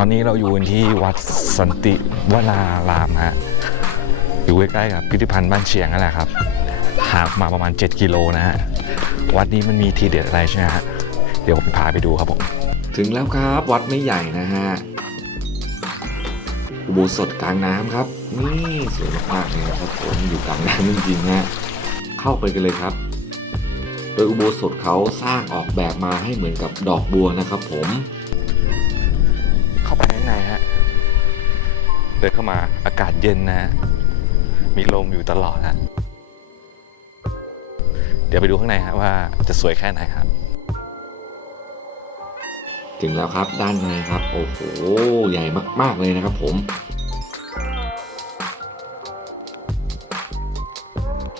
ตอนนี้เราอยู่ที่วัดสันติวนารามฮะ อยู่ใกล้ๆกับพิพิธภัณฑ์บ้านเชียงนั่นแหละครับห่างมาประมาณ 7 กิโลนะฮะ วัดนี้มันมีทีเด็ดอะไรใช่ไหมฮะ เดี๋ยวผมพาไปดูครับผม ถึงแล้วครับวัดไม่ใหญ่นะฮะอุโบสถกลางน้ำครับ นี่สวยมากๆเลยนะครับผมอยู่กลางน้ำจริงๆฮะเข้าไปกันเลยครับ โดยอุโบสถเขาสร้างออกแบบมาให้เหมือนกับดอกบัวนะครับผม เข้าไปข้างในฮะ เดินเข้ามาอากาศเย็นนะฮะ มีลมอยู่ตลอดฮะ เดี๋ยวไปดูข้างในฮะว่าจะสวยแค่ไหนครับ ถึงแล้วครับด้านในครับ โอ้โห ใหญ่มาก ๆ เลยนะครับผม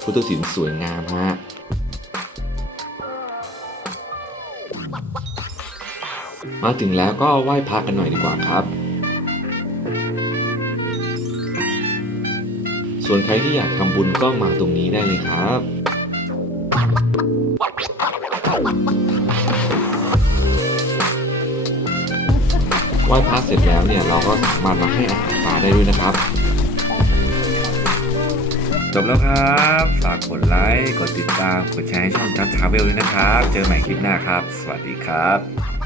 พุทธศิลป์สวยงามฮะ มาถึงแล้วก็ไหว้พระกันหน่อยดีกว่าครับ ส่วนใครที่อยากทำบุญก็มาตรงนี้ได้เลยครับไหว้พระเสร็จแล้วเนี่ยเราก็สามารถมาให้อาหารปลาได้ด้วยนะครับ จบแล้วครับ ฝากกดไลค์ กดติดตาม กดแชร์ให้ช่องจัดทราเวลด้วยนะครับ เจอใหม่คลิปหน้าครับ สวัสดีครับ